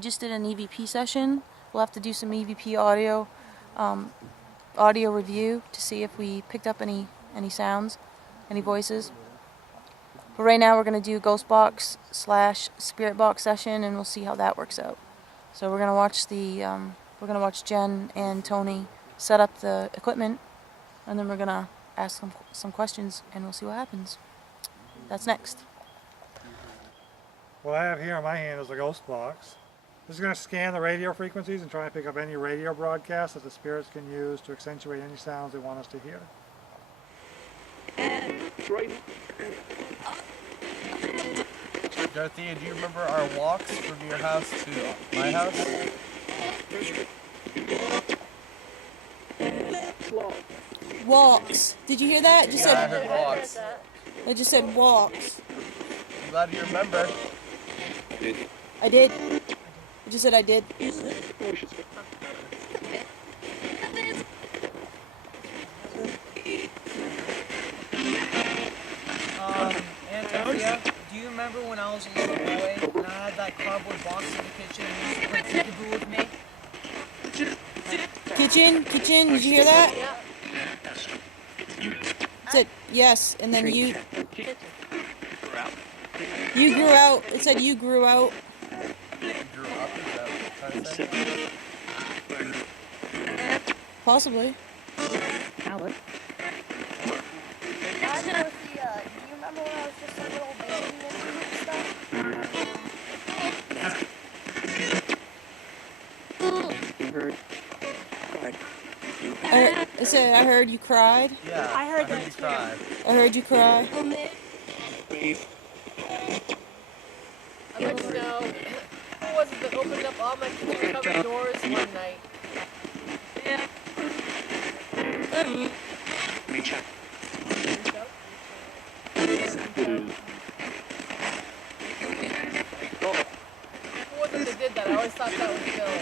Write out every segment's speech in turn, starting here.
just did an EVP session. We'll have to do some EVP audio review to see if we picked up any sounds, any voices. But right now we're going to do Ghost Box / Spirit Box session, and we'll see how that works out. So we're going to watch watch Jen and Tony set up the equipment, and then we're going to ask them some questions, and we'll see what happens. That's next. What I have here in my hand is a ghost box. This is going to scan the radio frequencies and try and pick up any radio broadcasts that the spirits can use to accentuate any sounds they want us to hear. Dorothea, do you remember our walks from your house to my house? Walks. Did you hear that? It just I heard walks. It just said walks. I'm glad you remember. I did. It just said I did. Antonia, do you remember when I was a little boy and I had that cardboard box in the kitchen and you used to play peekaboo with me? Kitchen, did you hear that? Yeah. It said yes, and then you grew out. It said you grew out. You grew up, is that what you're trying to say? Possibly. Alex. Do you remember when I was just a little baby and It said I heard you cried. Yeah, I heard you cry. I heard you cry. I'd like to know who was it that opened up all my kitchen cupboard doors one night? Yeah. Who was it that did that? I always thought that was Bill.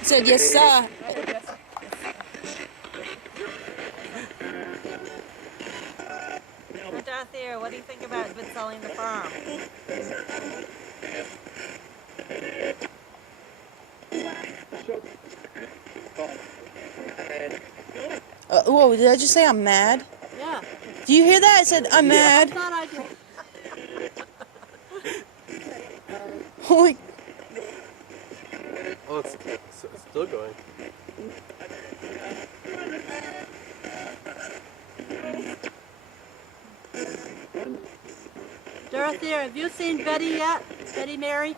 It said yes, sir. Dorothea, what do you think about selling the farm? Whoa, did I just say I'm mad? Yeah. Do you hear that? It said I'm mad. I thought I did. Holy. Oh, it's still going. Dorothea, have you seen Betty yet? Betty Mary?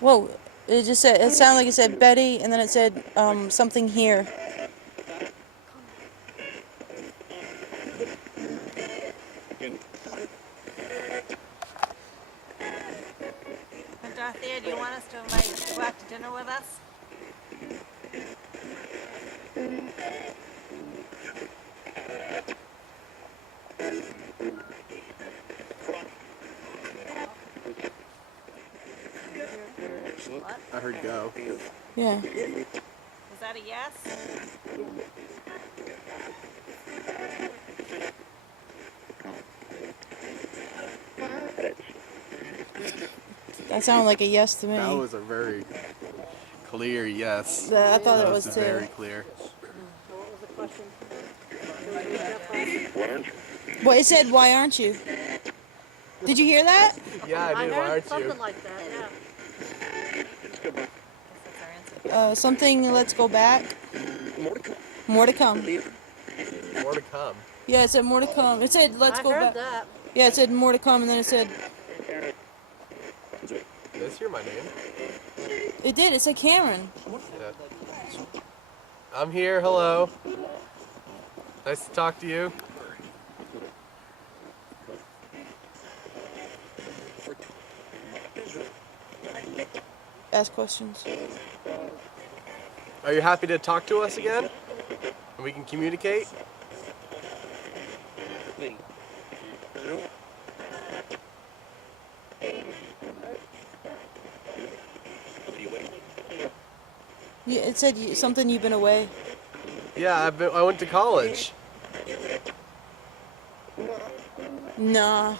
Whoa, it just said, it sounded like it said Betty, and then it said something here. Dorothea, do you want us to invite you to go out to dinner with us? What? I heard go. Yeah. Is that a yes? That sounded like a yes to me. That was a very clear yes. I thought that it was too. very clear. What was the question? Well, it said, why aren't you? Did you hear that? Yeah, I did. Why aren't something you? like that, Yeah. Something, let's go back. More to come. More to come. Yeah, it said more to come. It said, let's go I back. heard that. Yeah, it said more to come, and then it said, Did I hear my name? it did. It said Cameron. Yeah. I'm here. Hello. Nice to talk to you. Ask questions. Are you happy to talk to us again? And we can communicate? It said something you've been away. Yeah, I went to college. Nah.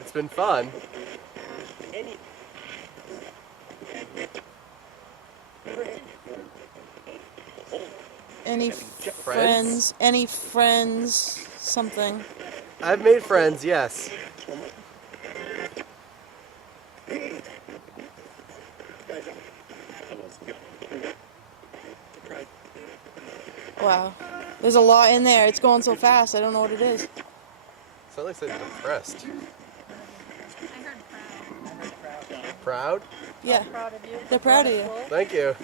It's been fun. Any friends? Any friends? Something. I've made friends, yes. Wow. There's a lot in there. It's going so fast. I don't know what it is. Sound like they're depressed. Proud? Yeah. Proud of you. They're proud of you. Thank you.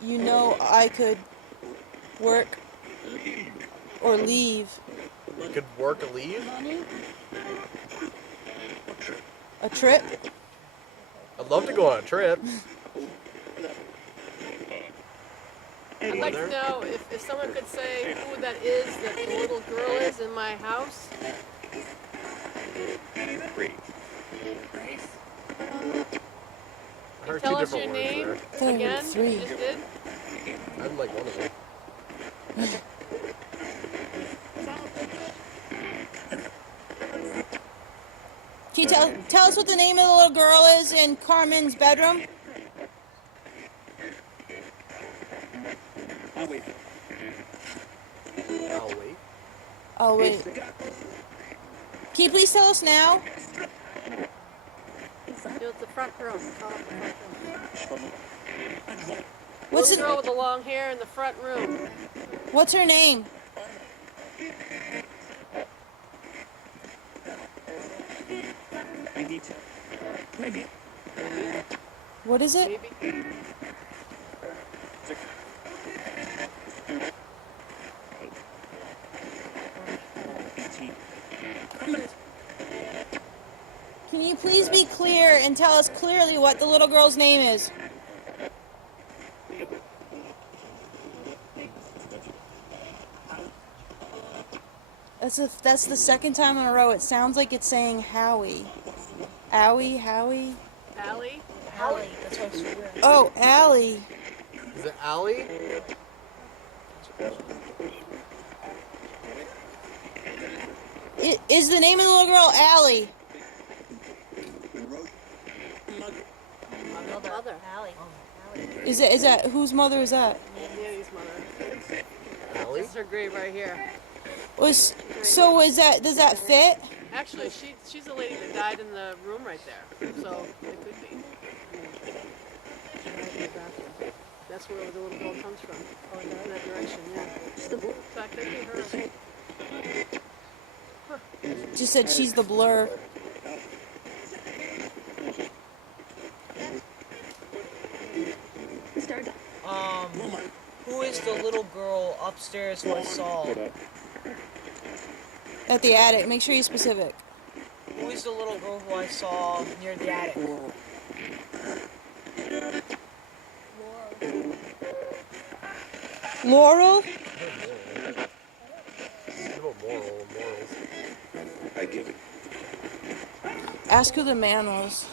You know I could work or leave. You could work or leave? A trip? I'd love to go on a trip. I'd like to know if someone could say who that is that the little girl is in my house. I heard Tell two us different your words name there. again. Three. You just did. I'm like one of them. Can you tell us what the name of the little girl is in Carmen's bedroom? I'll wait. Oh, wait. Can you please tell us now? It's the front room. What's Little girl it? with the long hair in the front room. What's her name? What is it? Maybe. Can you please be clear and tell us clearly what the little girl's name is? That's the second time in a row. It sounds like it's saying Howie. Owie, Howie. Allie? Allie, that's what it's Oh, Allie. Is it Allie? Is the name of the little girl Allie? Mother. Allie. Is that whose mother is that? Nanny's mother. Allie? This is her grave right here. Does that fit? Actually, she's the lady that died in the room right there. So it could be. That's where the little girl comes from. Oh, in that direction, yeah. So that could be her. Just said she's the blur. Who is the little girl upstairs who I saw? At the attic. Make sure you're specific. Who is the little girl who I saw near the attic? Laurel? What about morals? Ask who the man was.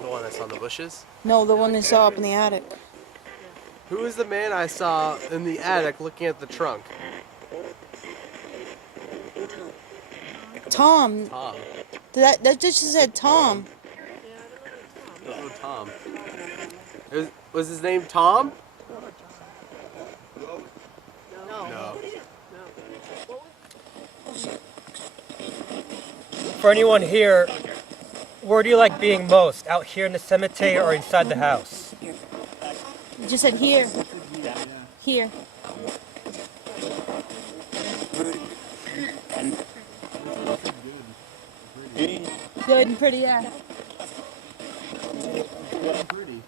The one that's on the bushes? No, the one they saw up in the attic. Who is the man I saw in the attic looking at the trunk? Tom. Tom. That just said Tom. I don't know Tom. Was his name Tom? No. For anyone here, where do you like being most? Out here in the cemetery or inside the house? You just said here. Here. Good and pretty, yeah. Pretty.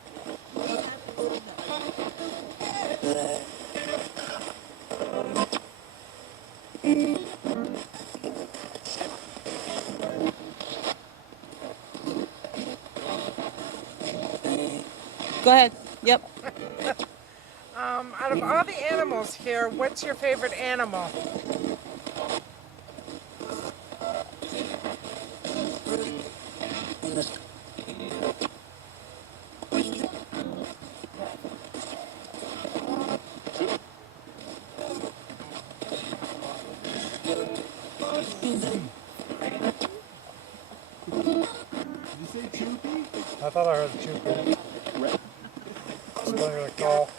Go ahead. Yep. Out of all the animals here, what's your favorite animal? I thought I heard the choopy. It's going to call.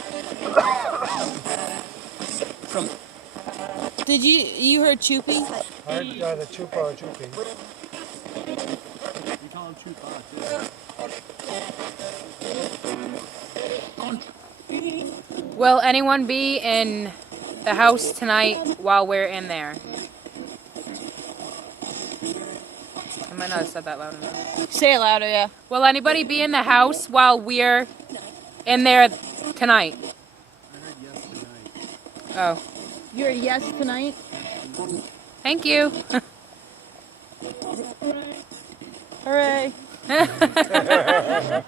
Did you heard Choopy? I heard the chupa or choopy. You call him Chupa, Will anyone be in the house tonight while we're in there? I might not have said that loud enough. Say it louder, yeah. Will anybody be in the house while we're in there tonight? I heard yes tonight. Oh. You're a yes tonight? Thank you. Hooray. I heard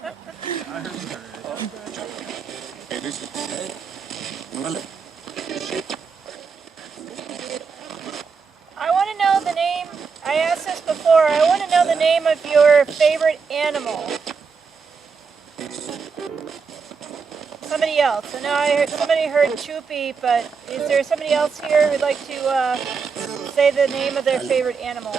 I want to know the name. I asked this before. I want to know the name of your favorite animal. Somebody else. I know somebody heard Choopy, but is there somebody else here who'd like to say the name of their favorite animal?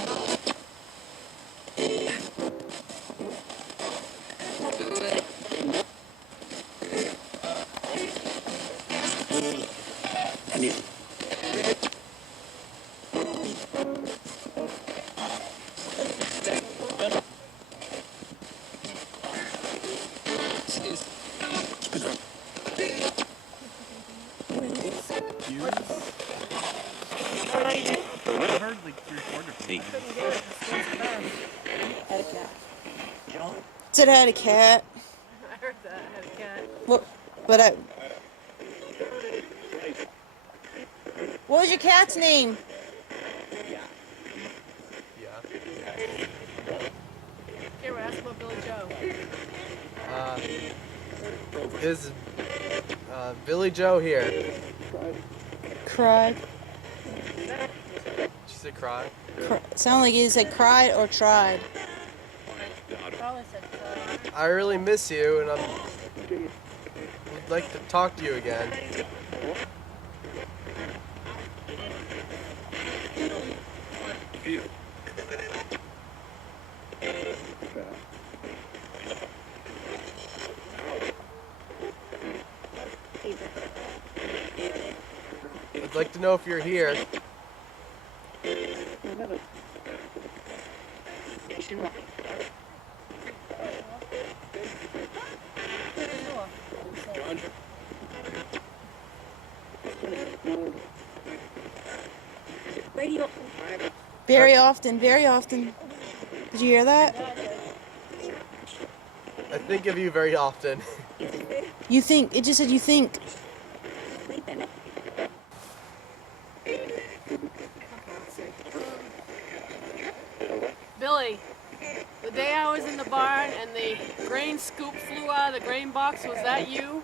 Said I had a cat. I heard that. I had a cat. What? But I. What was your cat's name? Yeah. Here, we're asking about Billy Joe. Is Billy Joe here? Cried. She said cry. Sound like you said cried or tried. Probably said I really miss you, and would like to talk to you again. I'd like to know if you're here. Very often, very often. Did you hear that? I think of you very often. You think. It just said you think. Billy, the day I was in the barn and the grain scoop flew out of the grain box, was that you?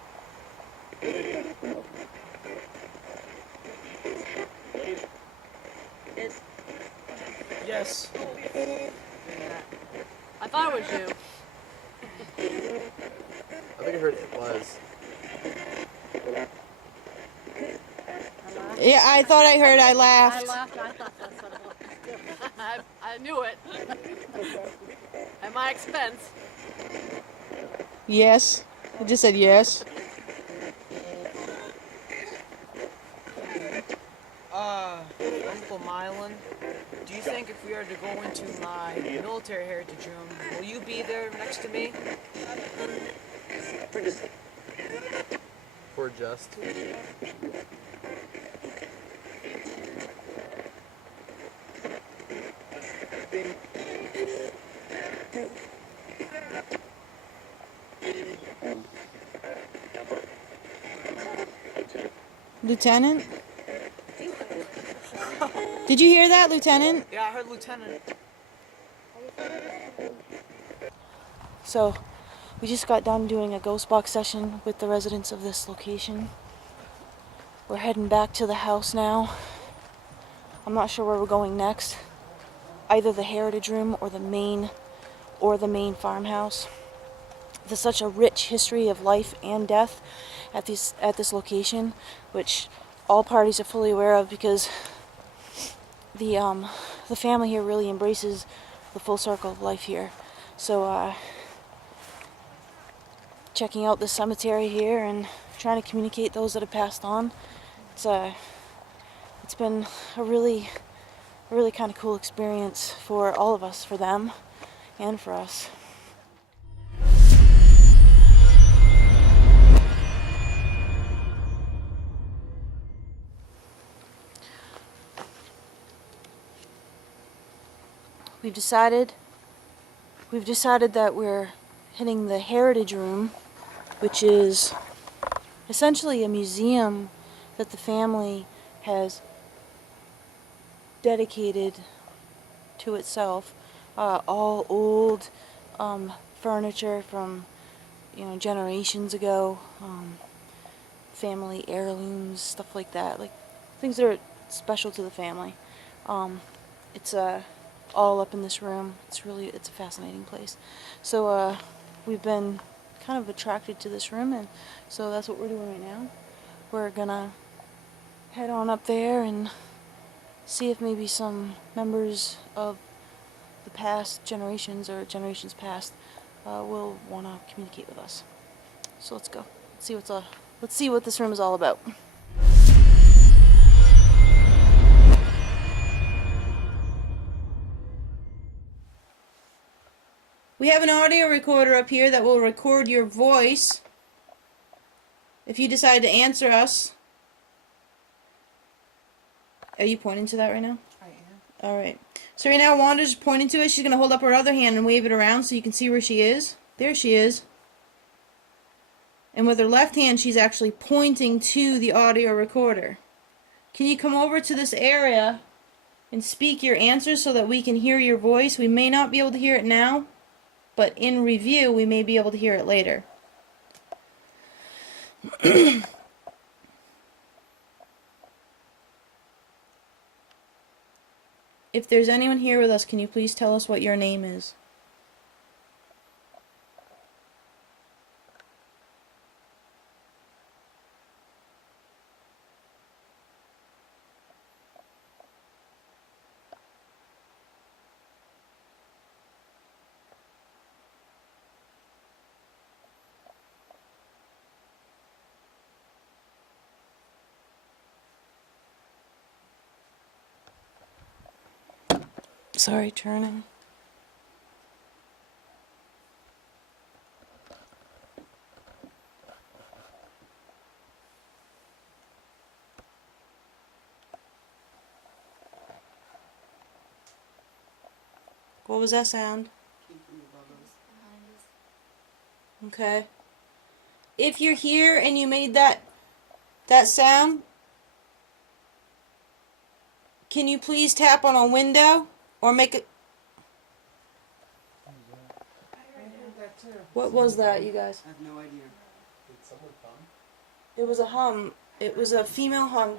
Yes. I thought it was you. I think I heard it was. Yeah, I thought I heard. I I laughed. laughed. I thought that's what it was. I knew it. At my expense. Yes. I just said yes. Uncle Mylan, do you think if we are to go into my military heritage room, will you be there next to me? For just. Lieutenant? Did you hear that, Lieutenant? Yeah, I heard Lieutenant. So, we just got done doing a ghost box session with the residents of this location. We're heading back to the house now. I'm not sure where we're going next. Either the Heritage Room or the Maine Farmhouse. There's such a rich history of life and death at this location, which all parties are fully aware of because the family here really embraces the full circle of life here. So checking out the cemetery here and trying to communicate those that have passed on. It's been a really kind of cool experience for all of us, for them and for us. We've decided that we're hitting the Heritage Room, which is essentially a museum that the family has dedicated to itself. All old furniture from generations ago, family heirlooms, stuff like that, like things that are special to the family. It's all up in this room. It's a fascinating place. So we've been kind of attracted to this room, and so that's what we're doing right now. We're gonna head on up there and see if maybe some members of the past generations or generations past will want to communicate with us. So let's go. Let's see what this room is all about. We have an audio recorder up here that will record your voice if you decide to answer us. Are you pointing to that right now? I am. Alright. So right now Wanda's pointing to it. She's going to hold up her other hand and wave it around so you can see where she is. There she is. And with her left hand she's actually pointing to the audio recorder. Can you come over to this area and speak your answers so that we can hear your voice? We may not be able to hear it now, but in review we may be able to hear it later. If there's anyone here with us, can you please tell us what your name is? Sorry, turning. What was that sound? Okay. If you're here and you made that sound, can you please tap on a window or make it? I heard that too. What was that, you guys? I have no idea. Did someone come? It was a hum. It was a female hum.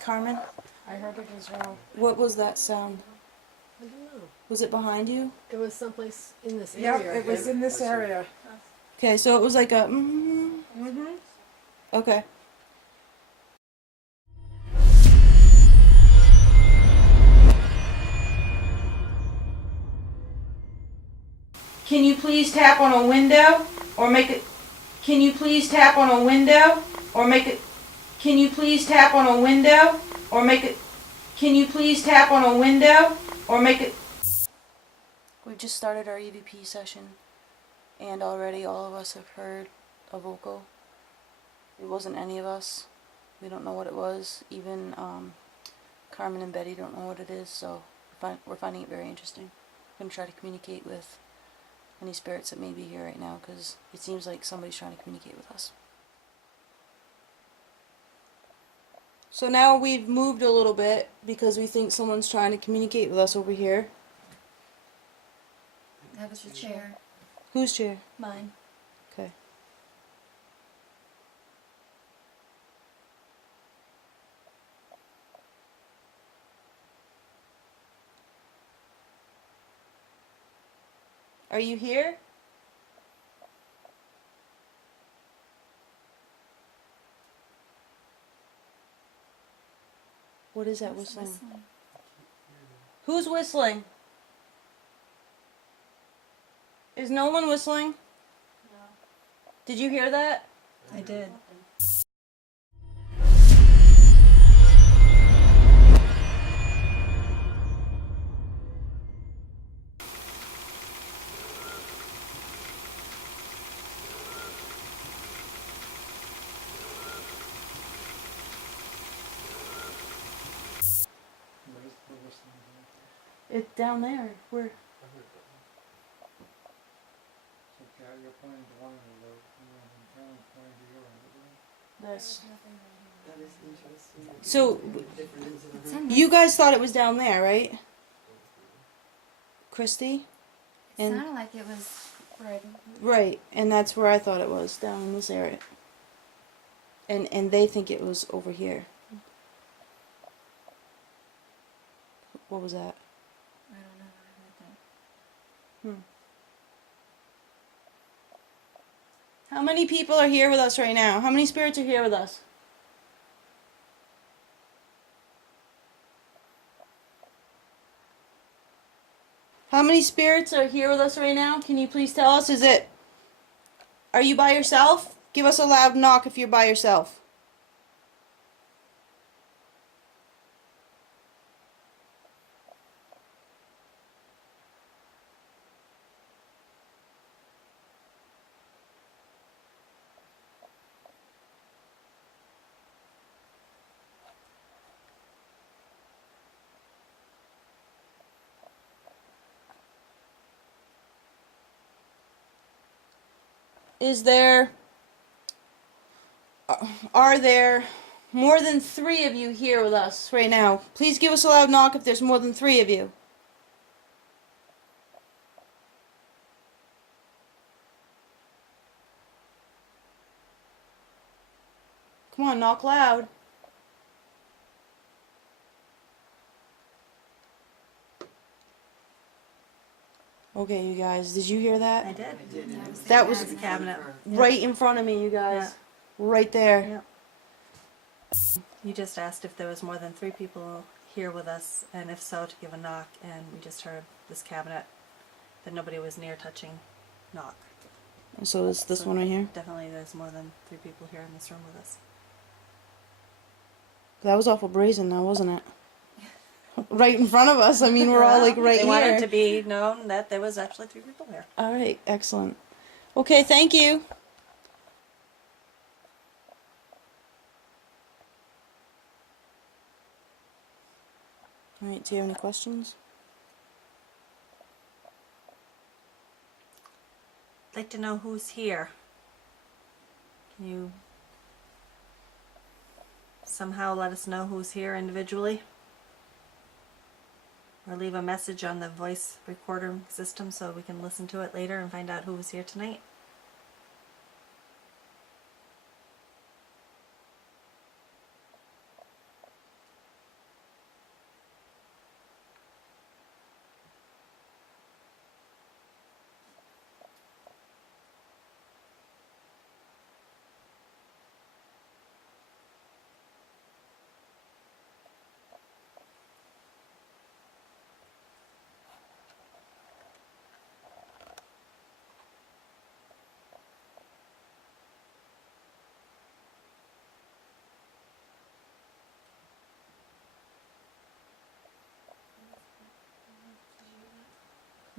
Carmen, I heard it as well. what was that sound? I don't know. Was it behind you? It was someplace in this Yep, area. it was in this area. Okay, so it was like a Okay. Can you please tap on a window or make it? Can you please tap on a window or make it? Can you please tap on a window or make it? Can you please tap on a window or make it? We've just started our EVP session, and already all of us have heard a vocal. It wasn't any of us. We don't know what it was. Even Carmen and Betty don't know what it is, so we're finding it very interesting. I'm going to try to communicate with any spirits that may be here right now, because it seems like somebody's trying to communicate with us. So now we've moved a little bit because we think someone's trying to communicate with us over here. That was the chair. Whose chair? Mine. Okay. Are you here? What is that whistling? Who's whistling? Is no one whistling? No. Did you hear that? I did. It's down there. Where? So, Kat, you're pointing to one end of the road, and Carolyn's pointing to your end of the road. That's. That is interesting. So, Different incidents. you guys thought it was down there, right? Christy? It sounded like it was Right, and that's where I thought it was, down in this area. And they think it was over here. What was that? I don't know. I heard that. How many people are here with us right now? How many spirits are here with us? How many spirits are here with us right now? Can you please tell us? Are you by yourself? Give us a loud knock if you're by yourself. Are there more than 3 of you here with us right now? Please give us a loud knock if there's more than 3 of you. Come on, knock loud. Okay, you guys, did you hear that? I did. That was the cabinet. right in front of me, you guys. Yeah. Right there. Yep. You just asked if there was more than 3 people here with us, and if so, to give a knock, and we just heard this cabinet that nobody was near touching knock. So it's this So one right here? Definitely there's more than 3 people here in this room with us. That was awful brazen now, wasn't it? Right in front of us. I mean, we're all like right They here. wanted to be known that there was actually 3 people here. All right, excellent. Okay, thank you. All right, do you have any questions? I'd like to know who's here. Can you somehow let us know who's here individually? Or leave a message on the voice recorder system so we can listen to it later and find out who was here tonight?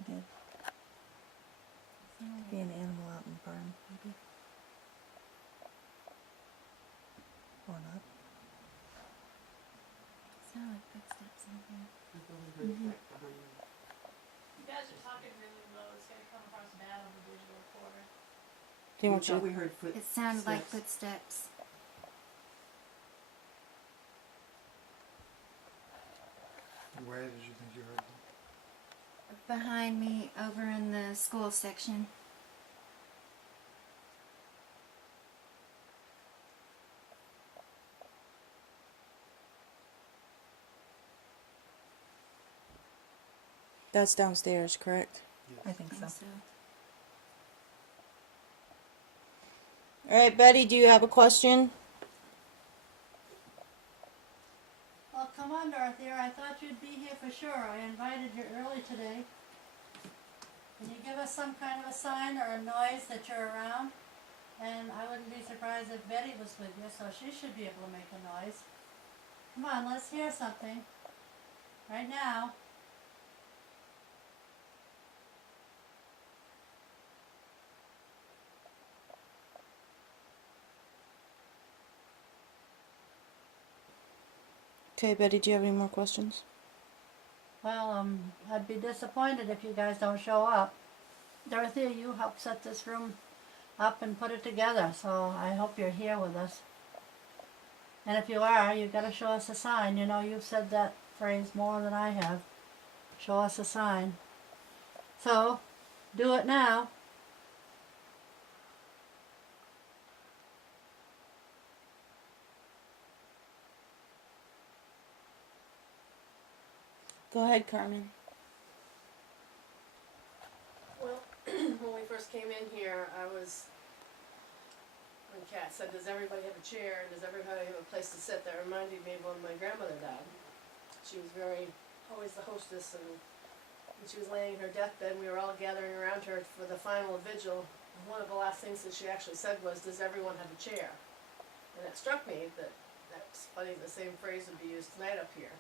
Okay. Be an animal out in the barn, maybe. Or not. Sound like footsteps in here. Mm-hmm. You guys are talking really low. It's going to come across bad on the digital recorder. Do you want you? We heard footsteps. It sounded like footsteps. Where did you think you heard them? Behind me, over in the school section. That's downstairs, correct? I think so. All right, Betty, do you have a question? Well, come on, Dorothy. I thought you'd be here for sure. I invited you early today. Can you give us some kind of a sign or a noise that you're around? And I wouldn't be surprised if Betty was with you, so she should be able to make a noise. Come on, let's hear something. Right now. Okay, Betty, do you have any more questions? Well, I'd be disappointed if you guys don't show up. Dorothea, you helped set this room up and put it together, so I hope you're here with us. And if you are, you've got to show us a sign. You know, you've said that phrase more than I have. Show us a sign. So, do it now. Go ahead, Carmen. Well, when we first came in here, when Kat said, does everybody have a chair and does everybody have a place to sit, that reminded me of when my grandmother died. She was always the hostess, and when she was laying in her deathbed, we were all gathering around her for the final vigil. One of the last things that she actually said was, does everyone have a chair? And it struck me that's funny, the same phrase would be used tonight up here.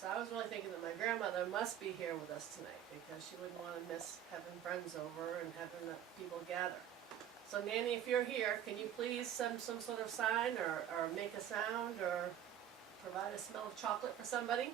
So I was really thinking that my grandmother must be here with us tonight because she wouldn't want to miss having friends over and having the people gather. So Nanny, if you're here, can you please send some sort of sign or make a sound or provide a smell of chocolate for somebody?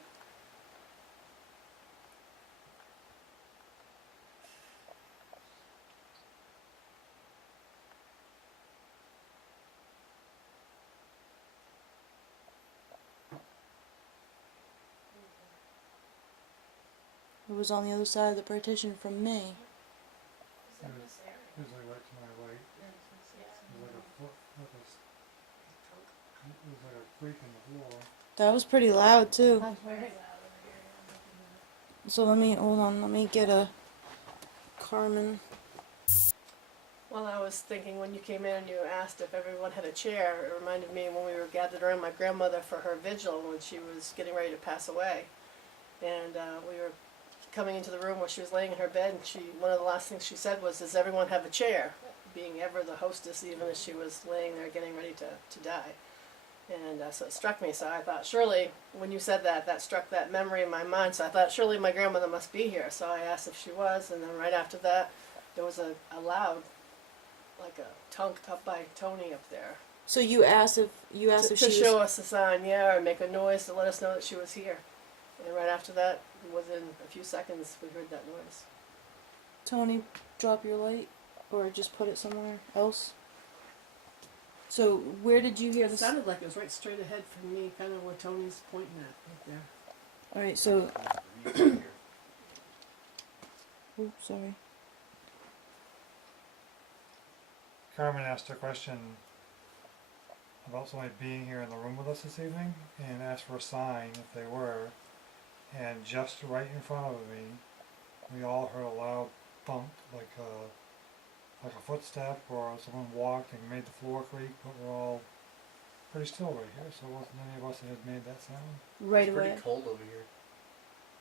It was on the other side of the partition from me. It was like right to my right. It was like a foot, it was like a creak in the floor. That was pretty loud too. That's right. So hold on, let me get a Carmen. Well, I was thinking when you came in and you asked if everyone had a chair, it reminded me when we were gathered around my grandmother for her vigil when she was getting ready to pass away. And we were coming into the room where she was laying in her bed, and one of the last things she said was, does everyone have a chair? Being ever the hostess, even as she was laying there getting ready to die. And so it struck me, so I thought surely, when you said that struck that memory in my mind, so I thought surely my grandmother must be here. So I asked if she was, and then right after that, there was a loud, like a tunk up by Tony up there. So you asked if she was... To show us a sign, yeah, or make a noise to let us know that she was here. And right after that, within a few seconds, we heard that noise. Tony, drop your light, or just put it somewhere else. So where did you hear It this? sounded like it was right straight ahead from me, kind of where Tony's pointing at, right there. All right, so. Oh, sorry. Carmen asked a question about somebody being here in the room with us this evening and asked for a sign if they were. And just right in front of me, we all heard a loud thump, like a footstep or someone walked and made the floor creak, but we're all pretty still right here, so it wasn't any of us that had made that sound. Right away. It's pretty cold over here.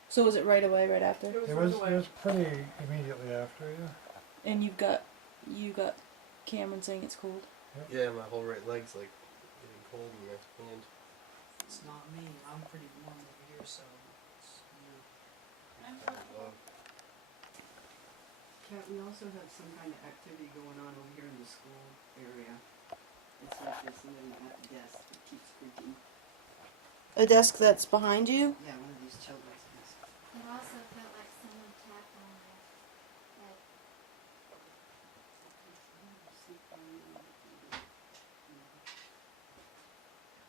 So was it right away, right after? It was pretty immediately after, yeah. And you got Cameron saying it's cold. Yep. Yeah, my whole right leg's like getting cold in my hand. It's not me. I'm pretty warm over here, so it's you. Kat, we also have some kind of activity going on over here in the school area. It's like there's somebody at the desk that keeps creaking. A desk that's behind you? Yeah, one of these children's desks. It also felt like someone tapped on my head.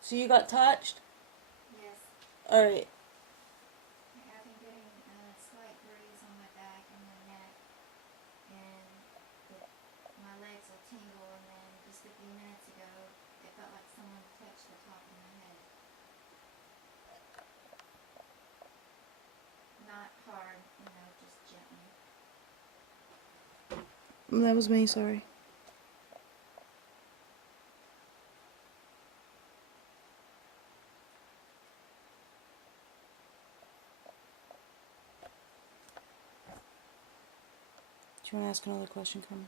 So you got touched? Yes. All right. I've been getting a slight breeze on my back and my neck, and my legs will tingle, and then just a few minutes ago, it felt like someone touched the top of my head. Not hard, just gently. That was me, sorry. Do you want to ask another question, Carmen?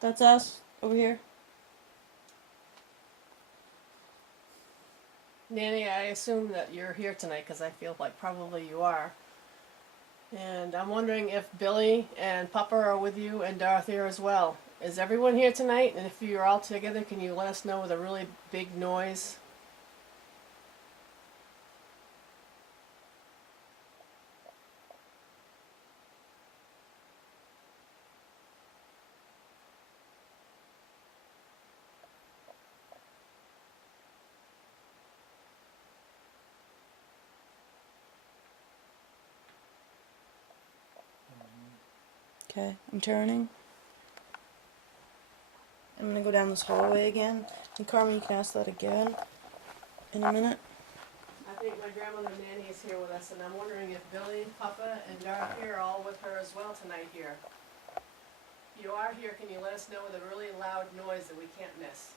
That's us, over here. Nanny, I assume that you're here tonight because I feel like probably you are. And I'm wondering if Billy and Papa are with you and Dorothy are as well. Is everyone here tonight? And if you're all together, can you let us know with a really big noise? Okay, I'm turning. I'm gonna go down this hallway again. And Carmen, you can ask that again in a minute. I think my grandmother Nanny is here with us, and I'm wondering if Billy, Papa, and Dorothy are all with her as well tonight here. If you are here, can you let us know with a really loud noise that we can't miss?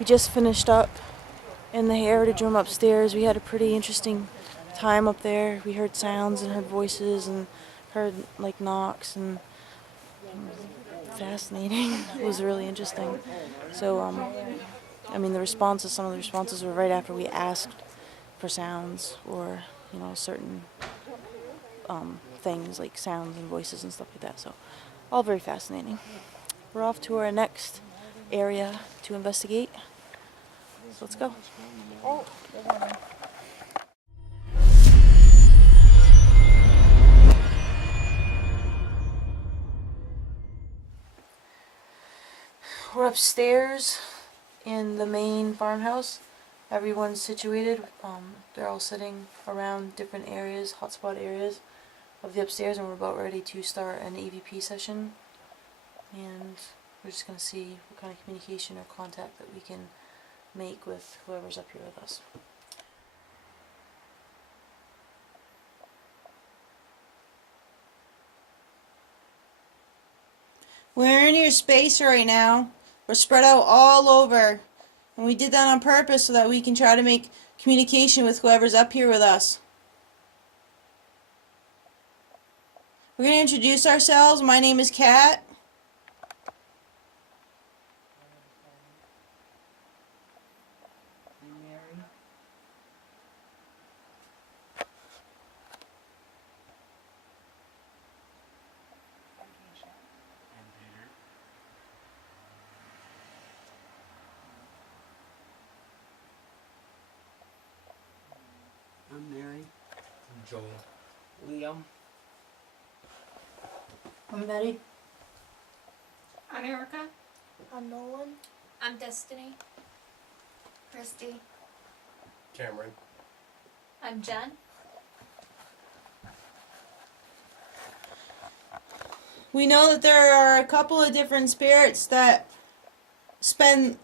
We just finished up in the heritage room upstairs. We had a pretty interesting time up there. We heard sounds and heard voices and heard like knocks, and fascinating. It was really interesting. So I mean, some of the responses were right after we asked for sounds or, you know, certain things like sounds and voices and stuff like that. So all very fascinating. We're off to our next area to investigate. So let's go. Oh, We're upstairs in the main farmhouse. Everyone's situated. They're all sitting around different areas, hotspot areas of the upstairs, and we're about ready to start an EVP session. And we're just going to see what kind of communication or contact that we can make with whoever's up here with us. We're in your space right now. We're spread out all over. And we did that on purpose so that we can try to make communication with whoever's up here with us. We're going to introduce ourselves. My name is Kat. I'm Mary. I'm Joel. Liam. I'm Betty. I'm Erica. I'm Nolan. I'm Destiny. Christy. Cameron. I'm Jen. We know that there are a couple of different spirits that spend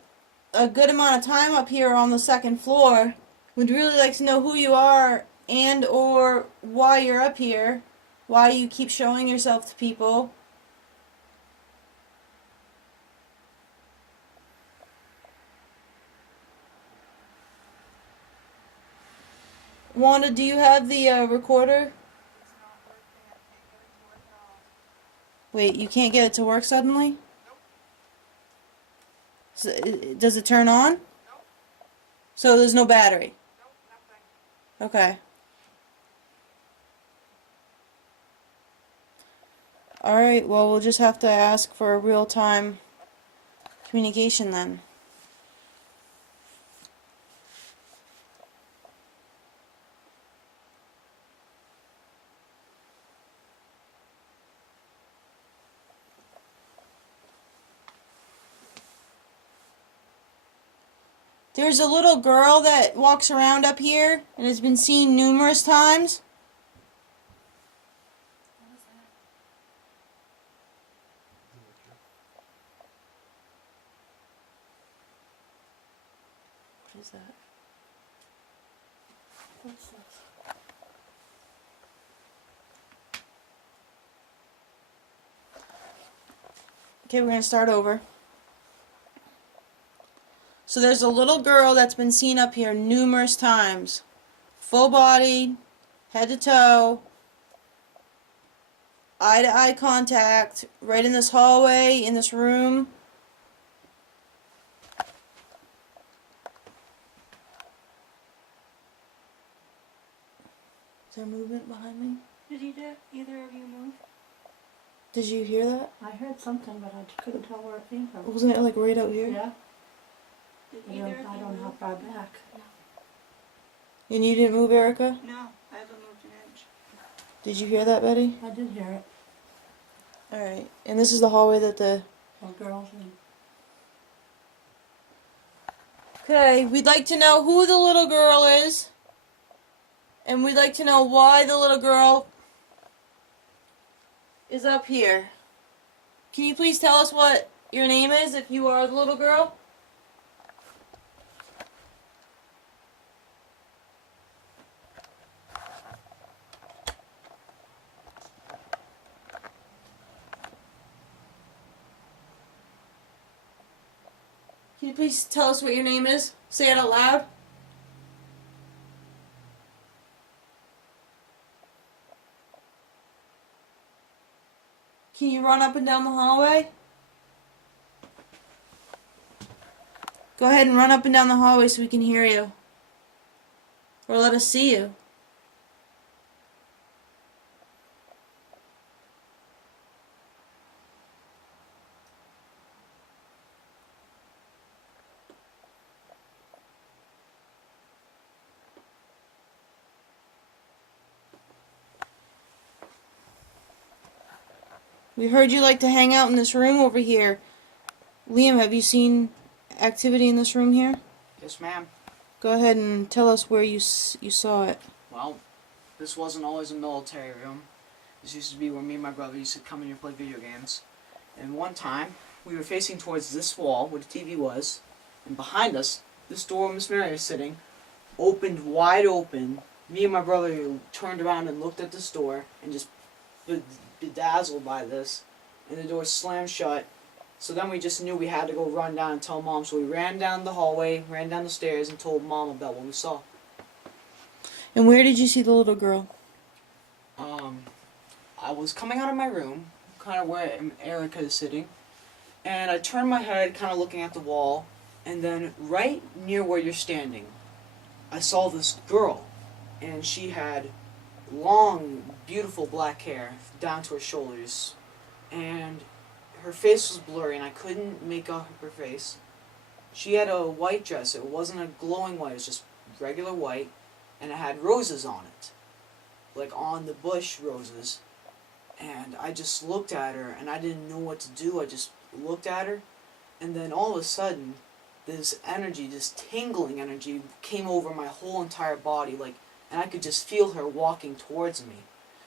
a good amount of time up here on the second floor. We'd really like to know who you are and or why you're up here, why you keep showing yourself to people. Wanda, do you have the recorder? Wait, you can't get it to work suddenly? So, does it turn on? So there's no battery? Okay. Alright, well, we'll just have to ask for a real-time communication then. There's a little girl that walks around up here and has been seen numerous times. What is that? What's this? Okay, we're gonna start over. So there's a little girl that's been seen up here numerous times. Full bodied, head to toe, eye to eye contact, right in this hallway, in this room. Is there movement behind me? Did either of you move? Did you hear that? I heard something, but I couldn't tell where it came from. Wasn't it like right out here? Yeah. Did I don't know how far back. And you didn't move, Erica? No, I haven't moved an inch. Did you hear that, Betty? I did hear it. Alright. And this is the hallway that the... Oh, girls in. Okay, we'd like to know who the little girl is. And we'd like to know why the little girl is up here. Can you please tell us what your name is if you are the little girl? Can you please tell us what your name is? Say it out loud. Can you run up and down the hallway? Go ahead and run up and down the hallway so we can hear you. Or let us see you. We heard you like to hang out in this room over here. Liam, have you seen activity in this room here? Yes, ma'am. Go ahead and tell us where you saw it. Well, this wasn't always a military room. This used to be where me and my brother used to come in here and play video games. And one time, we were facing towards this wall where the TV was, and behind us, this door where Miss Mary was sitting, opened wide open. Me and my brother turned around and looked at this door and just bedazzled by this, and the door slammed shut. So then we just knew we had to go run down and tell Mom. So we ran down the hallway, ran down the stairs, and told Mom about what we saw. And where did you see the little girl? I was coming out of my room, kind of where Erica is sitting, and I turned my head, kind of looking at the wall, and then right near where you're standing, I saw this girl, and she had long, beautiful black hair down to her shoulders, and her face was blurry, and I couldn't make out her face. She had a white dress. It wasn't a glowing white, it was just regular white, and it had roses on it, like on the bush roses. And I just looked at her, and I didn't know what to do. I just looked at her, and then all of a sudden, this energy, this tingling energy, came over my whole entire body, like, and I could just feel her walking towards me.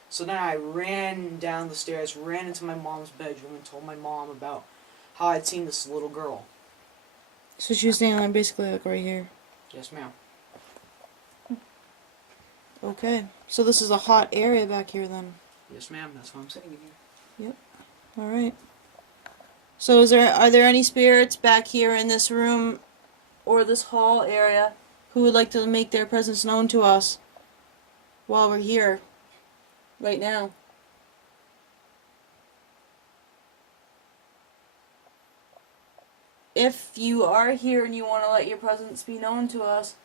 So then I ran down the stairs, ran into my mom's bedroom, and told my mom about how I'd seen this little girl. So she was standing like basically like right here. Yes, ma'am. Okay. So this is a hot area back here then. Yes, ma'am. That's why I'm sitting in here. Yep. All right. So are there any spirits back here in this room or this hall area who would like to make their presence known to us while we're here right now? If you are here and you want to let your presence be known to us,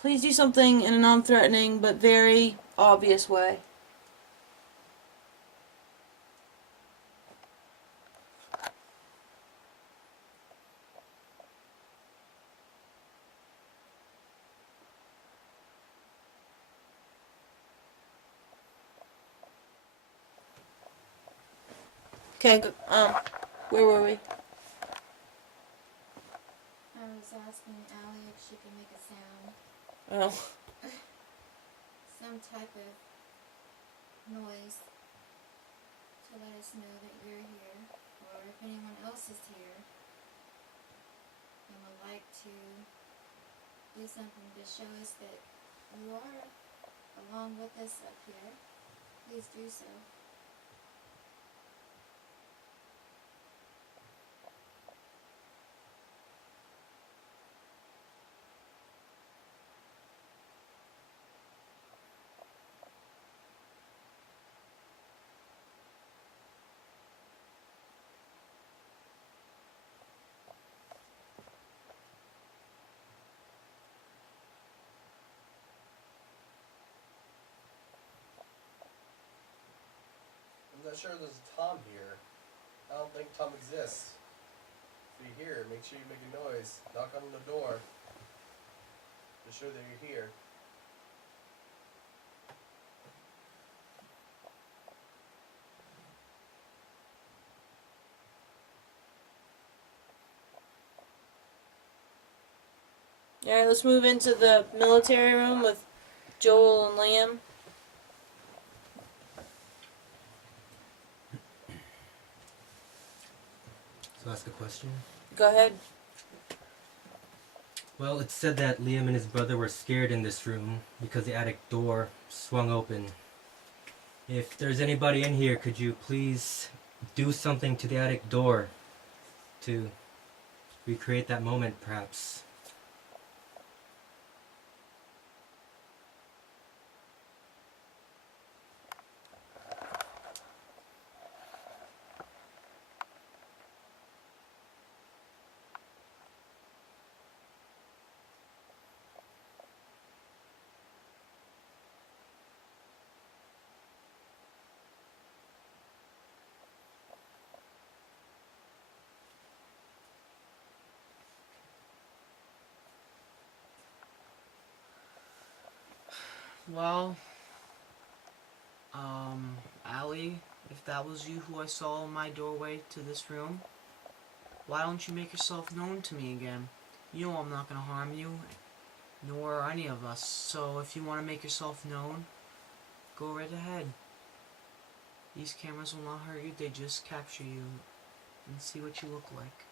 please do something in a non-threatening but very obvious way. Okay, where were we? I was asking Allie if she could make a sound. Oh. Some type of noise to let us know that you're here, or if anyone else is here and would like to do something to show us that you are along with us up here, please do so. I'm not sure there's a Tom here. I don't think Tom exists. If you're here, make sure you make a noise. Knock on the door to show that you're here. Alright, let's move into the military room with Joel and Liam. So ask a question. Go ahead. Well, it's said that Liam and his brother were scared in this room because the attic door swung open. If there's anybody in here, could you please do something to the attic door to recreate that moment, perhaps? Well, Allie, if that was you who I saw in my doorway to this room, why don't you make yourself known to me again? You know I'm not going to harm you, nor any of us, so if you want to make yourself known, go right ahead. These cameras will not hurt you, they just capture you and see what you look like.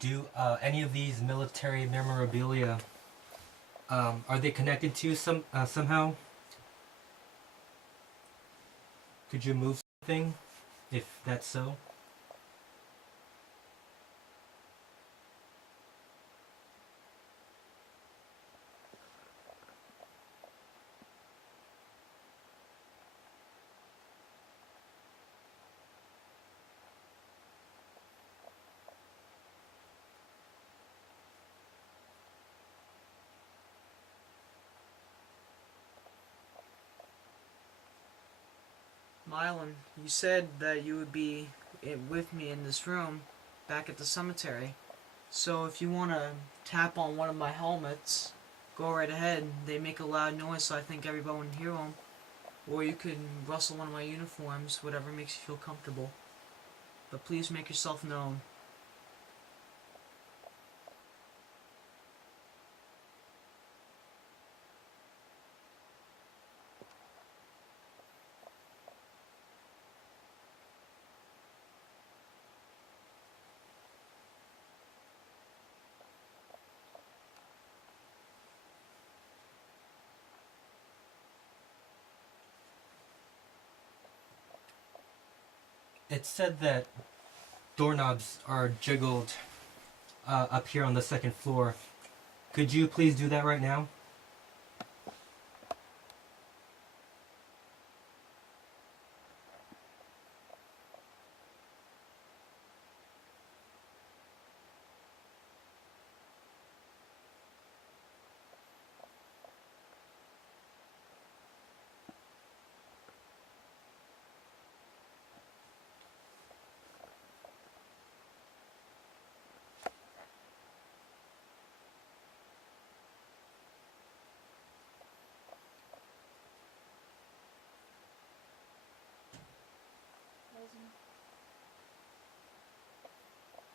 Do any of these military memorabilia, are they connected to you somehow? Could you move something, if that's so? Mylan, you said that you would be with me in this room back at the cemetery. So if you want to tap on one of my helmets, go right ahead. They make a loud noise so I think everyone can hear them. Or you could rustle one of my uniforms, whatever makes you feel comfortable. But please make yourself known. It said that doorknobs are jiggled up here on the second floor. Could you please do that right now?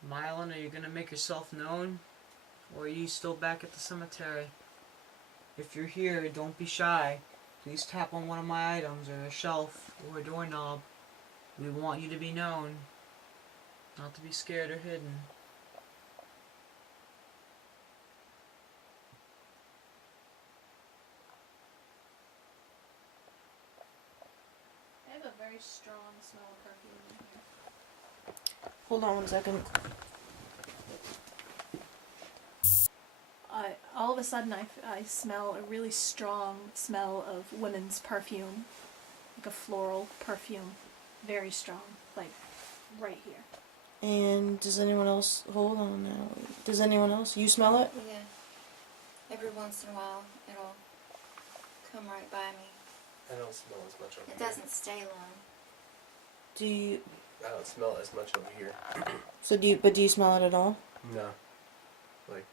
Mylon, are you gonna make yourself known? Or are you still back at the cemetery? If you're here, don't be shy. Please tap on one of my items, or a shelf, or a doorknob. We want you to be known, not to be scared or hidden. I have a very strong smell of perfume in here. Hold on 1 second. All of a sudden I smell a really strong smell of women's perfume, like a floral perfume, very strong, like right here. And does anyone else, hold on now, does anyone else, you smell it? Yeah. Every once in a while, it'll come right by me. I don't smell as much over It here. doesn't stay long. Do you, I don't smell as much over here. so do you smell it at all? No. Like,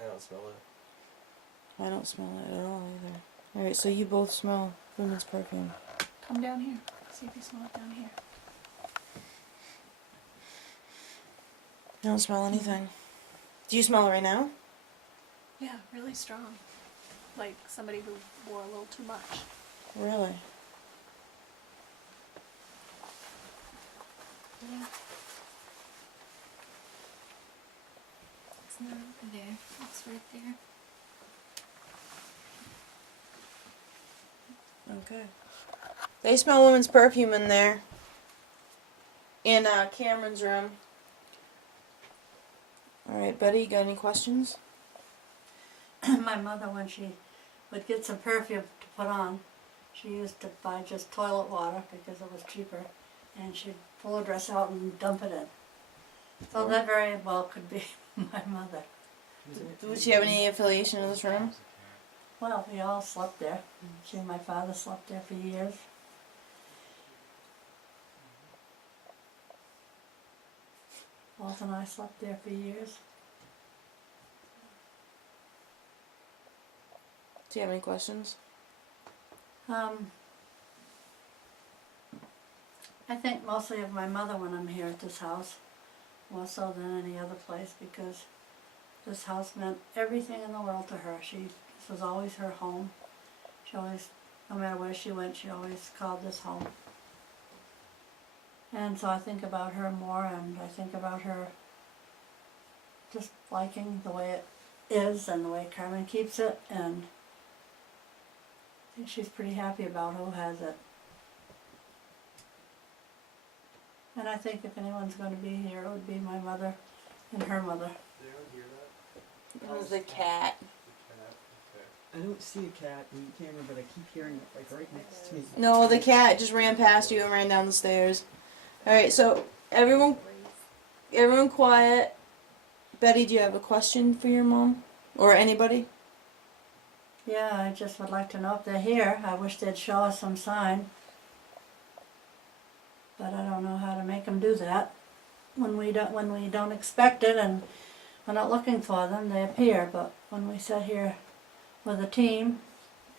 I don't smell it. I don't smell it at all either. Alright, so you both smell women's perfume. Come down here. See if you smell it down here. I don't smell anything. Do you smell it right now? Yeah, really strong. Like somebody who wore a little too much. Really? Yeah. It's not over there. It's right there. Okay. They smell women's perfume in there. In Cameron's room. Alright, Betty, you got any questions? My mother, when she would get some perfume to put on, she used to buy just toilet water because it was cheaper, and she'd pull her dress out and dump it in. So that very well could be my mother. Would she have any affiliation in this room? Well, we all slept there. She and my father slept there for years. Walt and I slept there for years. Do you have any questions? I think mostly of my mother when I'm here at this house, more so than any other place, because this house meant everything in the world to her. This was always her home. She always, no matter where she went, she always called this home. And so I think about her more, and I think about her just liking the way it is and the way Carmen keeps it, and I think she's pretty happy about who has it. And I think if anyone's going to be here, it would be my mother and her mother. Did anyone hear that? It was the cat. I don't see a cat in the camera, but I keep hearing it like right next to me. No, the cat just ran past you and ran down the stairs. Alright, so everyone quiet. Betty, do you have a question for your mom? Or anybody? Yeah, I just would like to know if they're here. I wish they'd show us some sign. But I don't know how to make them do that. When we don't expect it and we're not looking for them, they appear. But when we sit here with a team,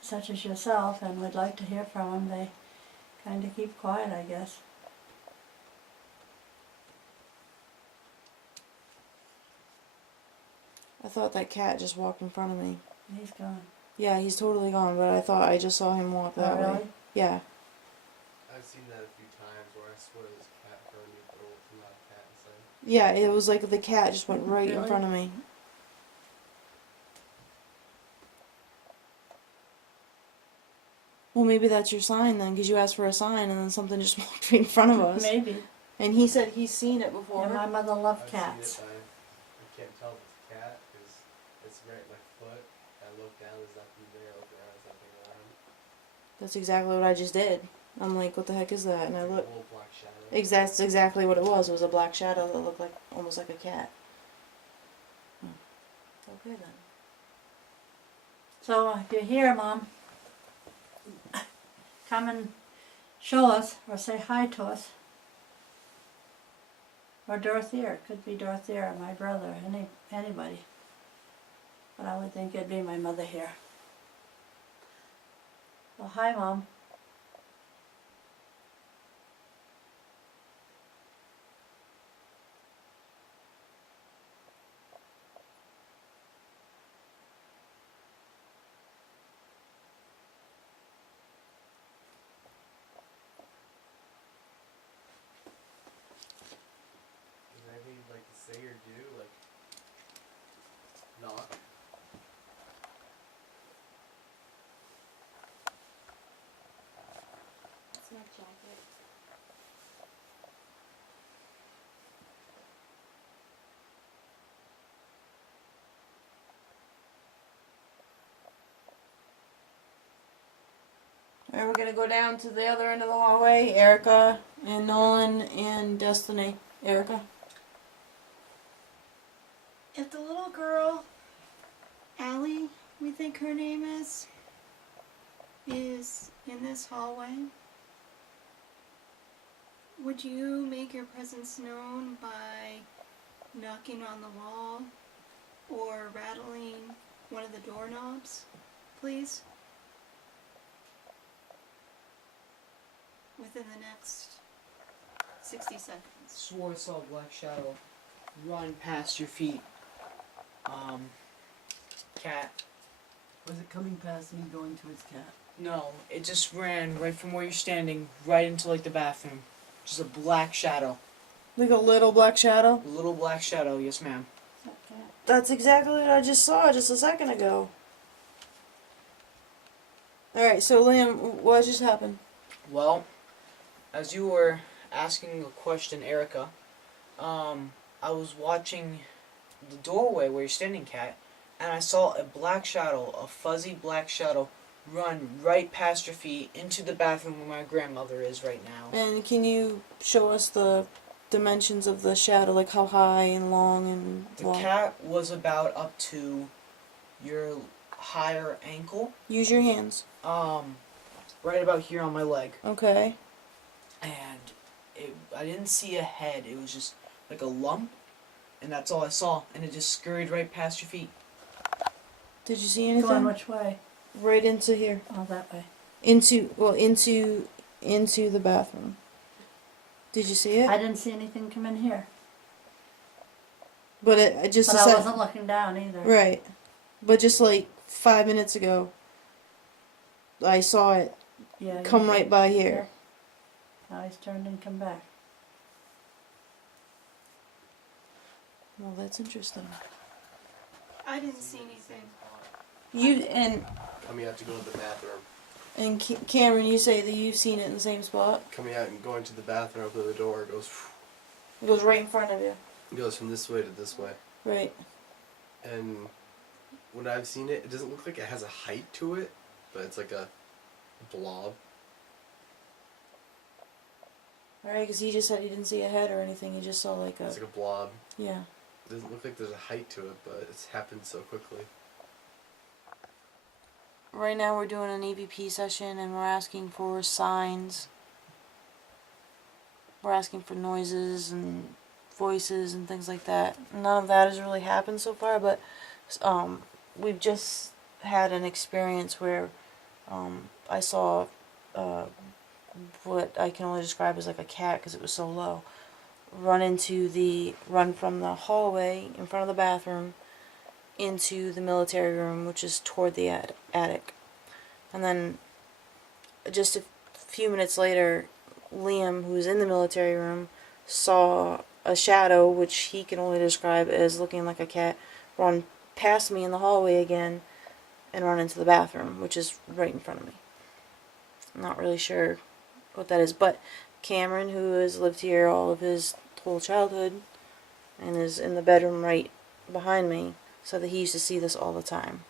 such as yourself, and we'd like to hear from them, they kind of keep quiet, I guess. I thought that cat just walked in front of me. He's gone. Yeah, he's totally gone, but I thought I just saw him walk that way. Really? Yeah. I've seen that a few times where I swear there's a cat in front of me, but it's not a cat inside. Yeah, it was like the cat just went right in Really? front of me. Well, maybe that's your sign then, because you asked for a sign and then something just walked right in front of us. Maybe. And he said he's seen it before. Yeah, my mother loved I've cats. seen it, I can't tell if it's a cat because it's right at my foot. I look down, there's nothing there. I look around, there's nothing around. That's exactly what I just did. I'm like, what the heck is that? And I It's like look. a little black shadow. That's exactly what it was. It was a black shadow that looked like almost like a cat. Okay then. So if you're here, Mom, come and show us or say hi to us. Or Dorothea. It could be Dorothea or my brother, anybody. But I would think it'd be my mother here. Well, hi, Mom. say or do? Like, knock? It's my jacket. Alright, we're gonna go down to the other end of the hallway. Erica and Nolan and Destiny. Erica. If the little girl, Allie, we think her name is in this hallway, would you make your presence known by knocking on the wall or rattling one of the doorknobs, please? Within the next 60 seconds. Swore saw a black shadow run past your feet. Cat. Was it coming past me going to its cat? No, it just ran right from where you're standing right into like the bathroom. Just a black shadow. Like a little black shadow? A little black shadow, yes ma'am. Okay. That's exactly what I just saw just a second ago. Alright, so Liam, what just happened? Well, as you were asking a question, Erica, I was watching the doorway where you're standing, Cat, and I saw a black shadow, a fuzzy black shadow, run right past your feet into the bathroom where my grandmother is right now. And can you show us the dimensions of the shadow, like how high and long and The long? cat was about up to your higher ankle. Use your hands. Right about here on my leg. Okay. And I didn't see a head, it was just like a lump, and that's all I saw, and it just scurried right past your feet. Did you see anything? Going which way? Right into here. Oh, that way. Into the bathroom. Did you see it? I didn't see anything come in here. But it just But I wasn't looking down either. Right. But just like 5 minutes ago, I saw it Yeah. come right by here. Now he's turned and come back. Well, that's interesting. I didn't see anything. You and Coming out to go to the bathroom. Cameron, you say that you've seen it in the same spot. Coming out and going to the bathroom, open the door, It goes right in front of you. it goes from this way to this way. Right. And when I've seen it, it doesn't look like it has a height to it, but it's like a blob. Alright, because he just said he didn't see a head or anything. He just saw like a. It's like a blob. Yeah. It doesn't look like there's a height to it, but it's happened so quickly. Right now we're doing an EVP session and we're asking for signs. We're asking for noises and voices and things like that. None of that has really happened so far, but we've just had an experience where I saw what I can only describe as like a cat because it was so low run from the hallway in front of the bathroom into the military room, which is toward the attic. And then just a few minutes later, Liam, who was in the military room, saw a shadow, which he can only describe as looking like a cat, run past me in the hallway again and run into the bathroom, which is right in front of me. I'm not really sure what that is, but Cameron, who has lived here all of his whole childhood and is in the bedroom right behind me, so that he used to see this all the time.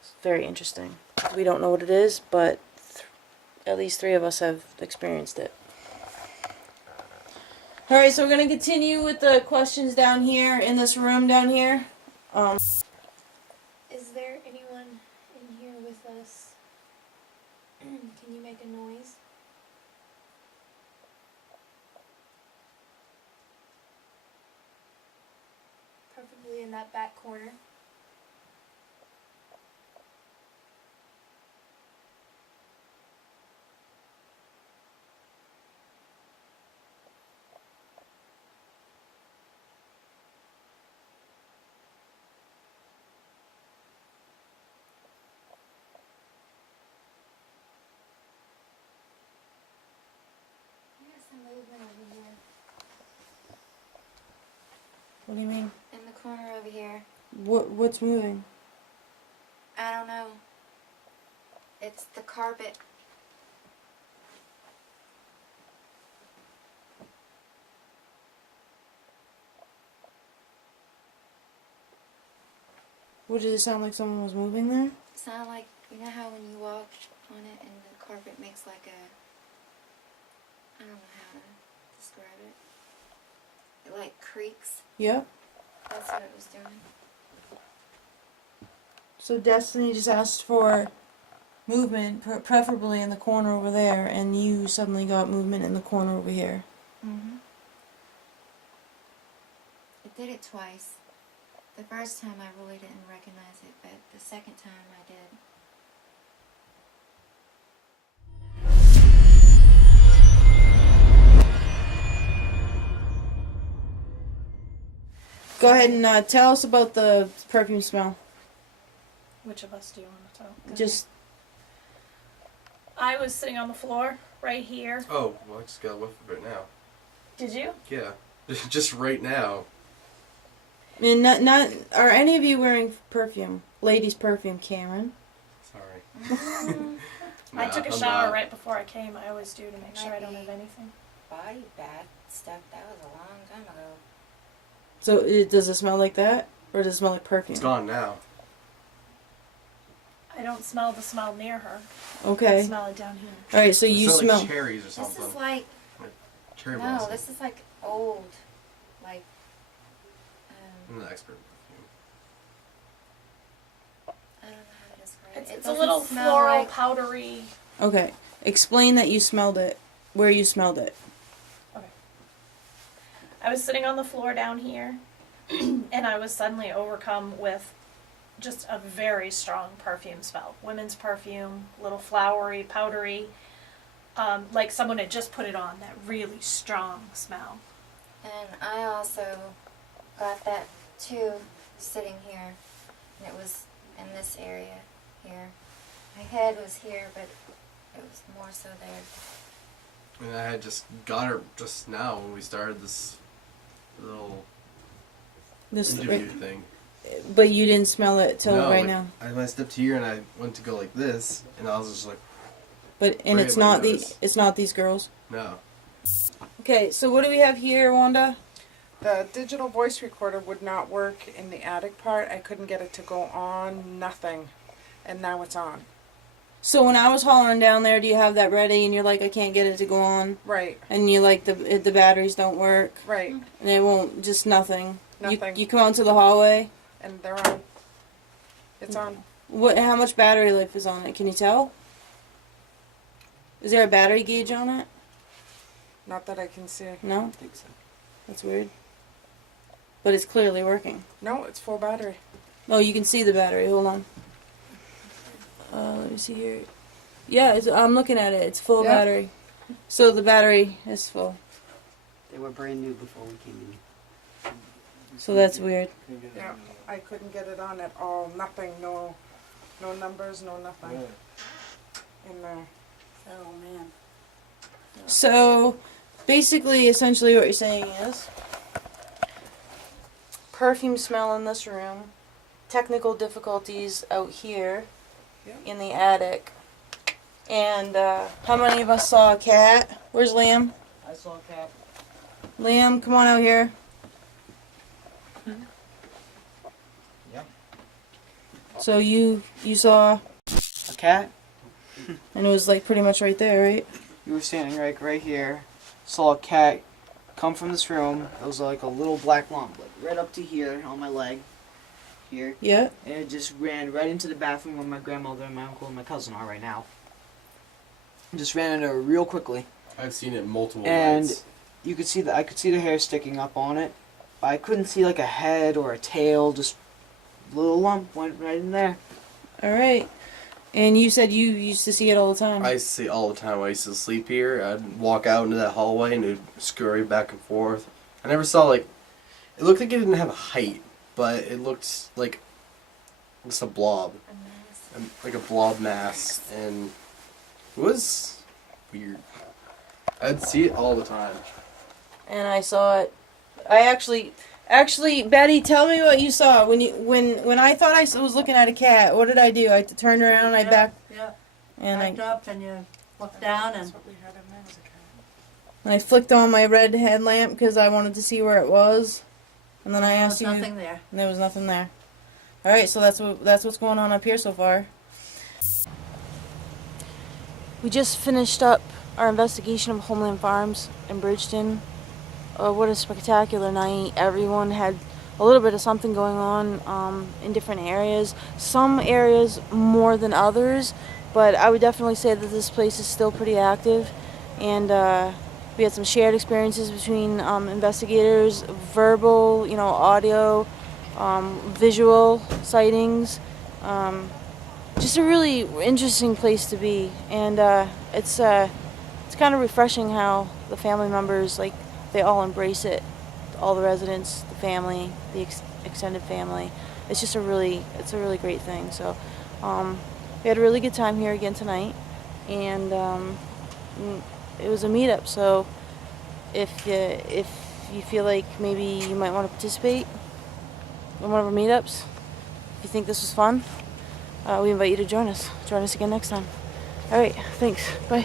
It's very interesting. We don't know what it is, but at least 3 of us have experienced it. Alright, so we're going to continue with the questions down here, in this room down here. Is there anyone in here with us? Can you make a noise? Preferably in that back corner. There's some movement over here. What do you mean? In the corner over here. What's moving? I don't know. It's the carpet. What did it sound like? Someone was moving there? It sounded like, you know how when you walk on it and the carpet makes like a, I don't know how to describe it. It like creaks. Yep. That's what it was doing. So Destiny just asked for movement, preferably in the corner over there, and you suddenly got movement in the corner over here. Mm-hmm. It did it twice. The first time I really didn't recognize it, but the second time I did. Go ahead and tell us about the perfume smell. Which of us do you want to tell? Just I was sitting on the floor right here. Oh, well, I just got a whiff of it now. Did you? Yeah, just right now. and not are any of you wearing perfume? Ladies' perfume, Cameron. Sorry. I Nah, took a I'm shower not. right before I came. I always do to make sure I don't have anything. Body bath stuff, that was a long time ago. So does it smell like that, or does it smell like perfume? It's gone now. I don't smell the smell near her. Okay. I smell it down here. All right, so It you smelled smell. like cherries or something. This is like, Cherry no, blossom. this is like old, like, I'm an expert. I don't know how to describe it. It's It a little doesn't smell floral, like, powdery. Okay, explain that you smelled it. Where you smelled it. I was sitting on the floor down here, and I was suddenly overcome with just a very strong perfume smell. Women's perfume, little flowery, powdery, like someone had just put it on, that really strong smell. and I also got that too, sitting here, and it was in this area here. My head was here, but it was more so there. And I had just got her just now when we started this little interview thing. But you didn't smell it till No, right like, now. I stepped here and I went to go like this, and I was just like. But right it's in my not nose. it's not these girls. No. Okay, so what do we have here, Wanda? The digital voice recorder would not work in the attic part. I couldn't get it to go on, nothing. And now it's on. So when I was hollering down there, do you have that ready? And you're like, I can't get it to go on. Right. And you like the batteries don't work. Right. And it won't, just nothing. Nothing. You come out to the hallway. And they're on. It's on. What? How much battery life is on it? Can you tell? Is there a battery gauge on it? Not that I can see. No? I don't think so. That's weird. But it's clearly working. No, it's full battery. Oh, you can see the battery. Hold on. Let me see here. Yeah, I'm looking at it. It's full Yeah. battery. So the battery is full. They were brand new before we came in. So that's weird. Yeah. I couldn't get it on at all. Nothing. No numbers, no nothing. In there. Oh man. So basically, essentially what you're saying is perfume smell in this room, technical difficulties out here in the attic, and how many of us saw a cat? Where's Liam? I saw a cat. Liam, come on out here. Yep. So you saw A cat? and it was like pretty much right there, right? You were standing right here. Saw a cat come from this room. It was like a little black lump, like right up to here on my leg. Here. Yeah. And it just ran right into the bathroom where my grandmother and my uncle and my cousin are right now. Just ran into her real quickly. I've seen it multiple And nights. you could see I could see the hair sticking up on it. I couldn't see like a head or a tail, just a little lump went right in there. All right. And you said you used to see it all the time. I used to see it all the time. I used to sleep here. I'd walk out into that hallway and it'd scurry back and forth. I never saw it looked like it didn't have a height, but it looked like just a blob. Like a blob mass. And it was weird. I'd see it all the time. And I saw it. I actually, Actually, Betty, tell me what you saw when I thought I was looking at a cat. What did I do? I turned around, I backed, Yeah. and Backed up and you looked down and. That's what we had in there was a cat. and I flicked on my red headlamp because I wanted to see where it was, and then I There asked was you. nothing there. And there was nothing there. All right, so that's what's going on up here so far. We just finished up our investigation of Homeland Farms in Bridgeton. What a spectacular night! Everyone had a little bit of something going on in different areas. Some areas more than others, but I would definitely say that this place is still pretty active. And we had some shared experiences between investigators, verbal, audio, visual sightings. Just a really interesting place to be, and it's kind of refreshing how the family members, like, they all embrace it. All the residents, the family, the extended family. It's just a really great thing. So we had a really good time here again tonight, and it was a meetup. So if you feel like maybe you might want to participate in one of our meetups, if you think this was fun, we invite you to join us. Join us again next time. All right, thanks. Bye.